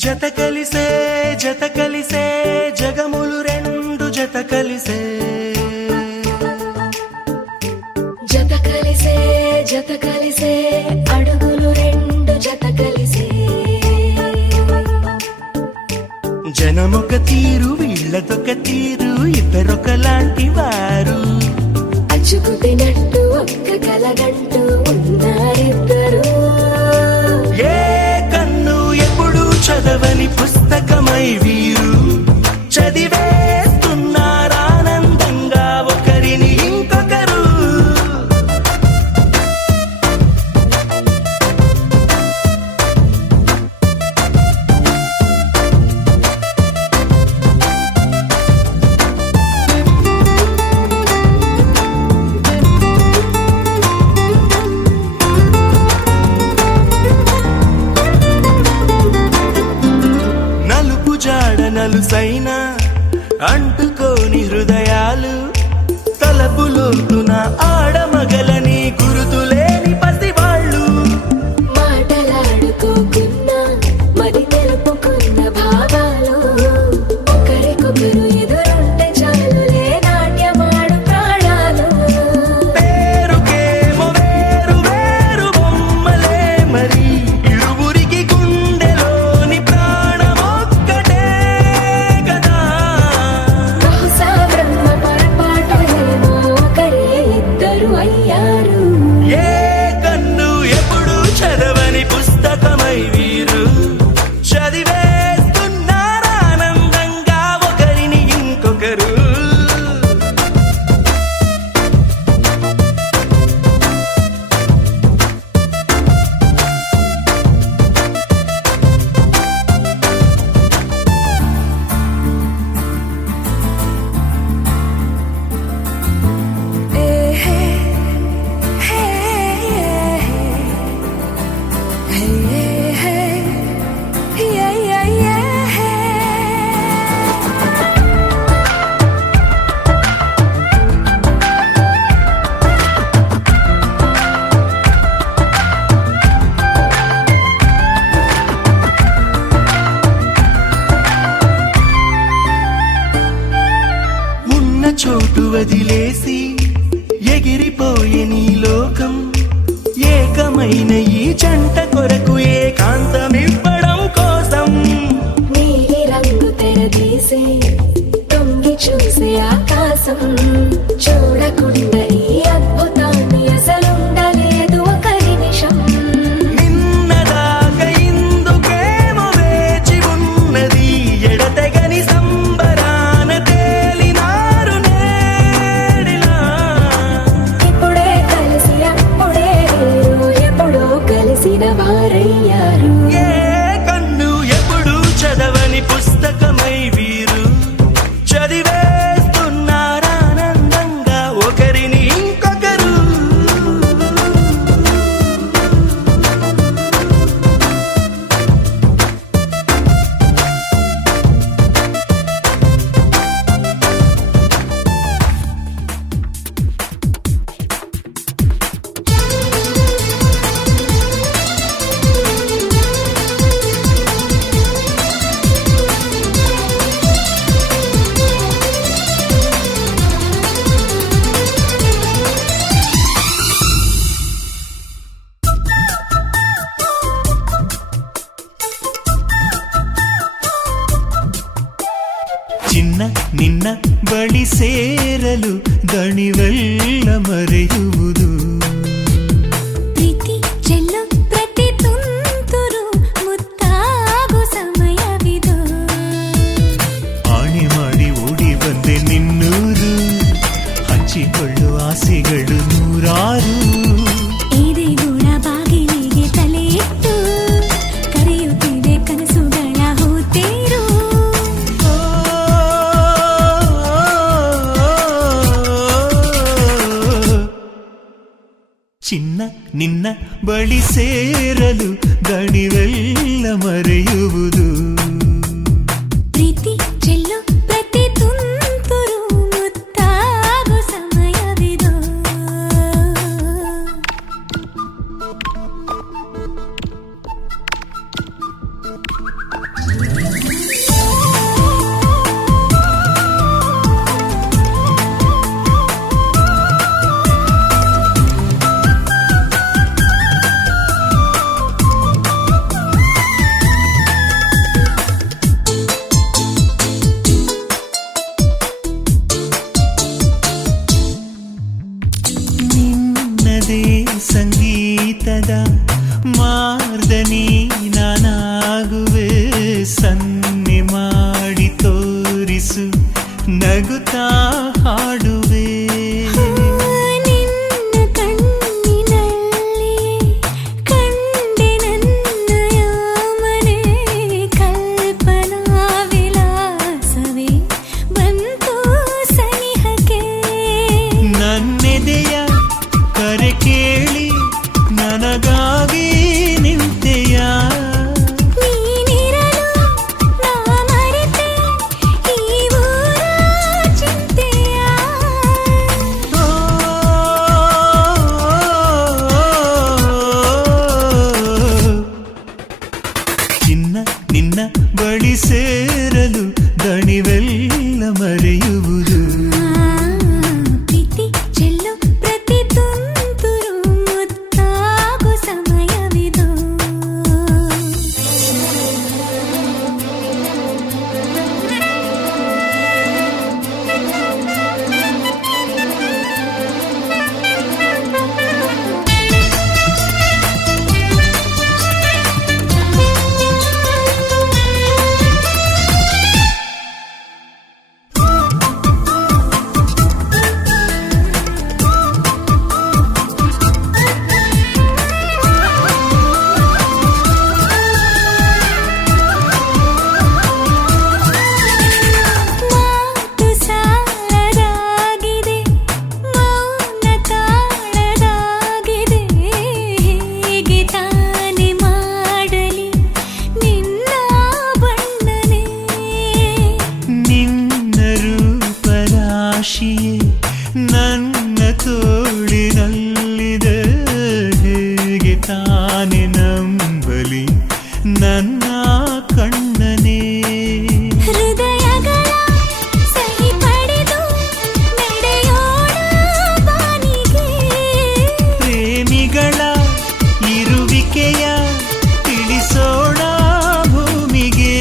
జత కలిసే జగములు రెండు జత కలిసే అడుగులు రెండు జత కలిసే జనమొక తీరు వీళ్ళదొక తీరు ఇద్దరొకలాంటి వారు అచ్చుకు తినట్టు ఒక్క కలగంటూ ఉన్నారిద్దరు ఏ కన్ను ఎప్పుడు చదవని పుస్తకమై వీరు చదివేస్తున్నారానందంగా ఒకరిని ఇంకొకరు నలుసైన అంటుకోని హృదయాలు తలపులోతున ఆడమగలని గురుతులేని పసివాళ్ళు మాటలాడుకోకున్నా మరి తెలుపుకున్న భావాలు ఒకరికొకరు ఎదురుంటే చాలులే నాట్యమాడు ప్రాణాలు పేరుకేమో వేరు వేరు బొమ్మలే మరి ఇరువురికి గుండెలోని ప్రాణమొక్కటే కదా బహుశా బ్రహ్మ పొరపాటులేమో ఒకరే ఇద్దరు అయ్యారు ఏ కన్ను ఎప్పుడు చదవని పుస్తకమై వీరు చదివేస్తున్నారానందంగా ఒకరిని ఇంకొకరు ఉన్న చోటు వదిలేసి ఎగిరిపోయే నీ లోకం ఏకమైన ఈ జంట కొరకు ఏకాంతమివ్వడం కోసం నీలి రంగు తెరదీసే తొంగి చూసే ఆకాశం చూడకుండా ఈ అద్భుతాన్ని అసలుండలేదు ఒక నిమిషం నిన్నదాకా ఇందుకేమో వేచి ఉన్నది ఎడతెగని సంబరాన తేలినారు నేడిలా ఇప్పుడే కలిసి అప్పుడే వేరు ఎప్పుడో కలిసిన వారయ్యారు ఏ కన్ను ఎప్పుడు చదవని పుస్తకమై వీరు చదివేస్తున్నారానందంగా ఒకరిని ఇంకొకరు ಚಿನ್ನ ನಿನ್ನ ಬಳಿ ಸೇರಲು ದಣಿವೆಲ್ಲ ಮರೆಯುವುದು ಪ್ರೀತಿ ಚೆಲ್ಲೋ ಪ್ರತಿ ತುಂತುರು ಮುತ್ತಾಗೋ ಸಮಯವಿದು ಆಣೆ ಮಾಡಿ ಓಡಿ ಬಂದೆ ನಿನ್ನೂರು ಹಂಚಿಕೊಳ್ಳುವ ಆಸೆಗಳು ನೂರಾರು ಇದೇ ಗುಣ ಬಾಗಿಲಿಗೆ ತಲೆ ಇಟ್ಟು ಕರೆಯುತ್ತಿದೆ ಕನಸುಗಳ ಹೂತೇರು ಚಿನ್ನ ನಿನ್ನ ಬಳಿ ಸೇರಲು ದಣಿವೆಲ್ಲ ಮರೆಯುವುದು ಪ್ರೀತಿ ಚೆಲ್ಲೋ ಪ್ರತಿ ತುಂತುರು ಮುತ್ತಾಗೋ ಸಮಯವಿದು ಮಾರ್ದನಿ ನಾನಾಗುವೆ ಸನ್ನೆ ಮಾಡಿ ತೋರಿಸು ನಗುತ್ತಾ ಹಾಡುವೆ ನಿನ್ನ ಕಣ್ಣಿನಲ್ಲಿ ಕಂಡೆ ನನ್ನಯ ಮನೆ ಕಲ್ಪನಾ ವಿಲಾಸವೇ ಬಂತು ಸನಿಹಕ್ಕೆ ನನ್ನೆದೆಯ ಕರೆ ಕೇಳಿ ನನಗಾಗಿ ನಿಂತೆಯ ನೀನಿರಲು ನಾ ಮರೆತೆ ಈ ಊರ ಚಿಂತೆಯ ಚಿನ್ನ ನಿನ್ನ ಬಳಿ ಸೇರಲು ದಣಿವೆಲ್ಲ ಮರೆಯುವುದು ಪ್ರೀತಿ ಚೆಲ್ಲು ಪ್ರತಿ ತುಂತುರು ಮುತ್ತಾಗೋ ಸಮಯವಿದು ಮಾತು ಸಾಲದಾಗಿದೆ ಮೌನ ತಾಳದಾಗಿದೆ ಹೇಗೆ ತಾನೆ ಮಾಡಲಿ ನಿನ್ನ ಬಣ್ಣನೆ ನಿನ್ನ ರೂಪರಾಶಿಯೇ ನನ್ನ ತೋಳಿನಲ್ಲಿದೆ ಹೇಗೆ ತಾನೆ ನಂಬಲಿ ನನ್ನ ಕಣ್ಣನೇ ಹೃದಯಗಳ ಸಹಿ ಪಡೆದು ನಡೆಯೋಣ ಬಾನಿಗೆ ಪ್ರೇಮಿಗಳ ಇರುವಿಕೆಯ ತಿಳಿಸೋಣ ಭೂಮಿಗೆ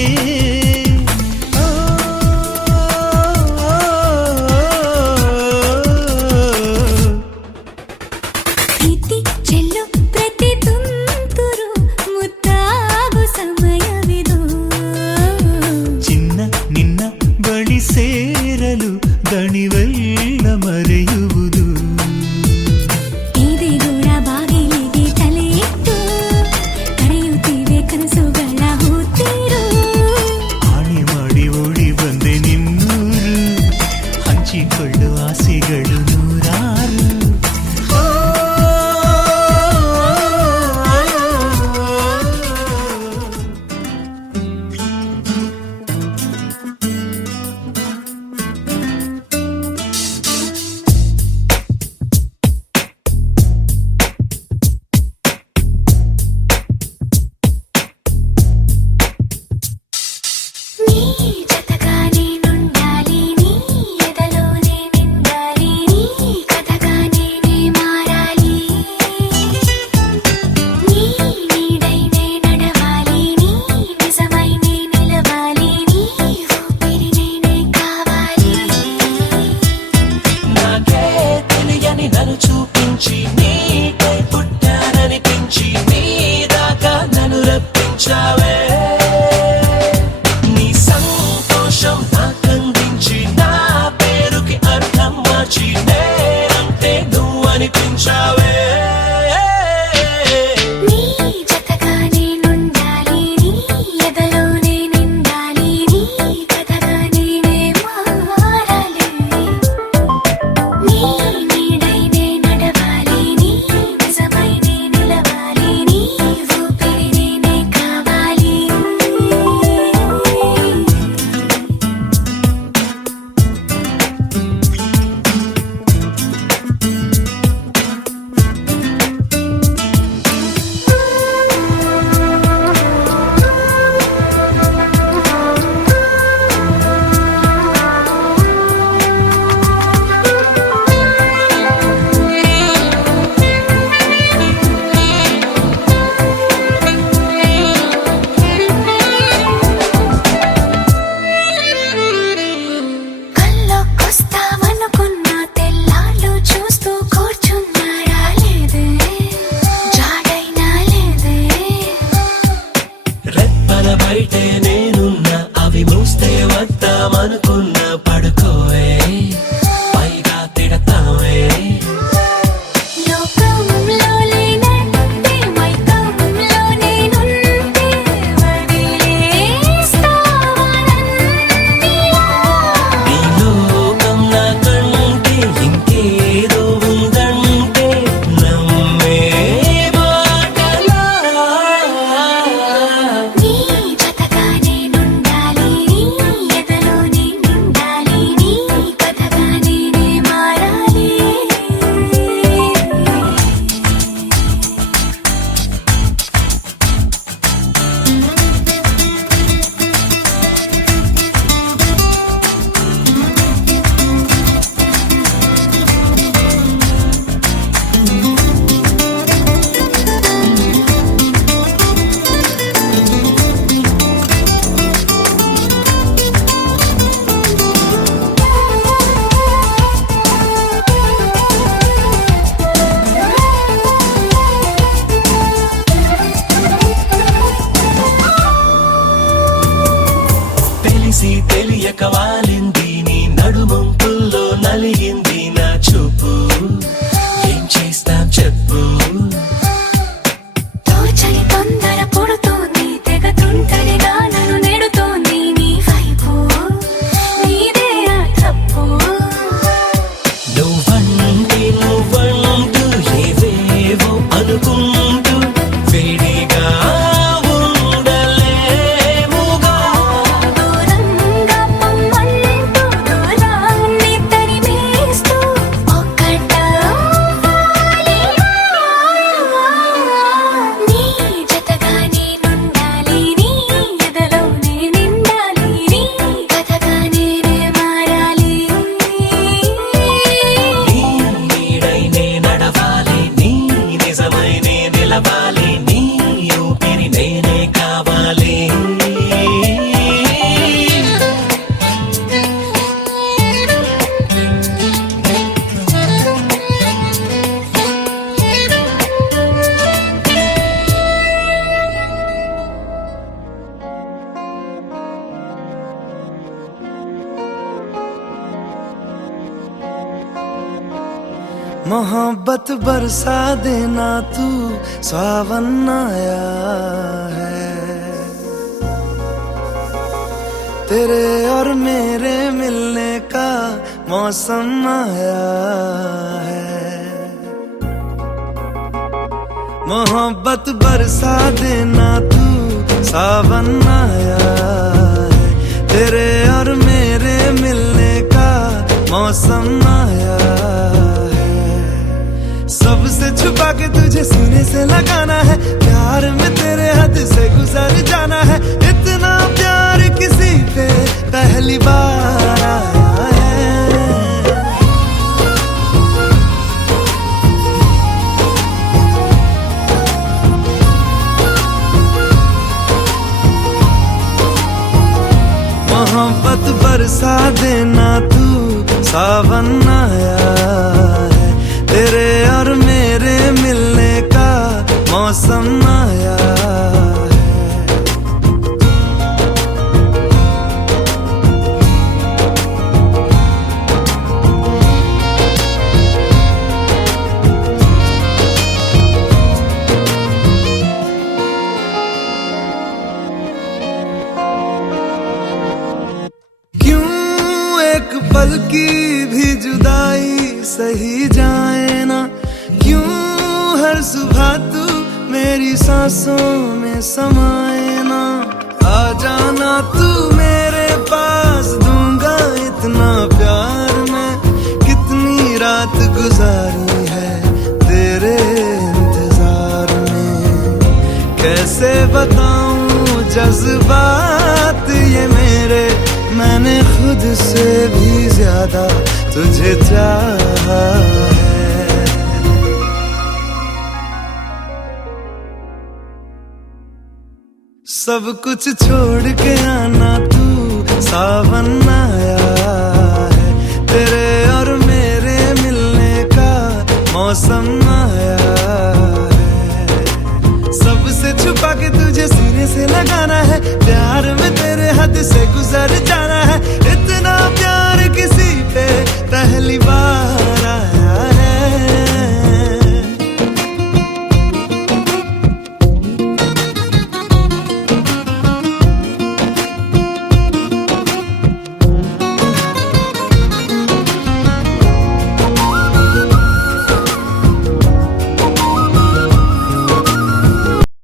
ಪ್ರೀತಿ ಚೆಲ್ಲು ಪ್ರತಿ ತುಂತುರು ಮುತ್ತಾಗೋ ಸಮಯವಿದು ಚಿನ್ನ ನಿನ್ನ ಬಳಿ ಸೇರಲು ದಣಿವೆಲ್ಲ ಮರೆಯುವುದು ಎದೆಗೂಡ ಬಾಗಿಲಿಗೆ ತಲೆ ಇಟ್ಟು బయటే నేనున్నా అవి మూస్తే వద్దామనుకున్నా పడుకోవే పైగా తిడతావే లోకంలో లేనట్టే మైకంలో నేనుంటే వదిలేస్తావా నన్నిలా? నీ లోకం నాకంటే ఇంకేదో ఉందంటే నమ్మే మాటలా నీ జతగా నేనుండాలి, నీ ఎదలో నేనుండాలి, నీ కథగా నేనే మారాలి. తెలిసి తెలియక వాలింది నీ నడుమంపుల్లో నలిగింది నా చూపు ఏం చేస్తాం చెప్పు తోచని తొందర పుడుతోంది, తెగ తుంటరిగా నన్ను నెడుతోంది నీ వైపు, నీదే ఆ తప్పు. నువ్వంటూ ఏవేవో అనుకుంటూ వేడిగా ఉండలేముగా దూరంగా పొమ్మంటూ దూరాన్ని తరిమేస్తూ ఒక్కటవ్వాలి. నీ జతగా నేనుండాలి, నీ ఎదలో నేనుండాలి, నీ కథగా నేనే మారాలి. నీ నీడై నే నడవాలి నీ నిజమై నే నిలవాలి నీ ఊపిరి నేనే కావాలి मोहब्बत बरसा देना तू सावन आया है तेरे और मेरे मिलने का मौसम आया है मोहब्बत बरसा देना तू सावन आया है तेरे और मेरे मिलने का मौसम आया है सबसे छुपा के तुझे सीने से लगाना है प्यार में तेरे हद से गुजर जाना है इतना प्यार किसी पे पहली बार आया है मोहब्बत बरसा देना तू सावन आया है तेरे और मेरे मिलने का मौसम आया है क्यों एक पल की भी जुदाई सही जाए ना क्यों हर सुबह तू मेरी सांसों में समाए ना आ जाना तू मेरे पास दूंगा इतना प्यार मैं कितनी रात गुजारी है तेरे इंतजार में कैसे बताऊं जज्बात ये मेरे मैंने खुद से भी ज्यादा तुझे चाहा है सब कुछ छोड़ के आना तू सावन आया है तेरे और मेरे मिलने का मौसम आया है सबसे छुपा के तुझे सीने से लगाना है प्यार गुजर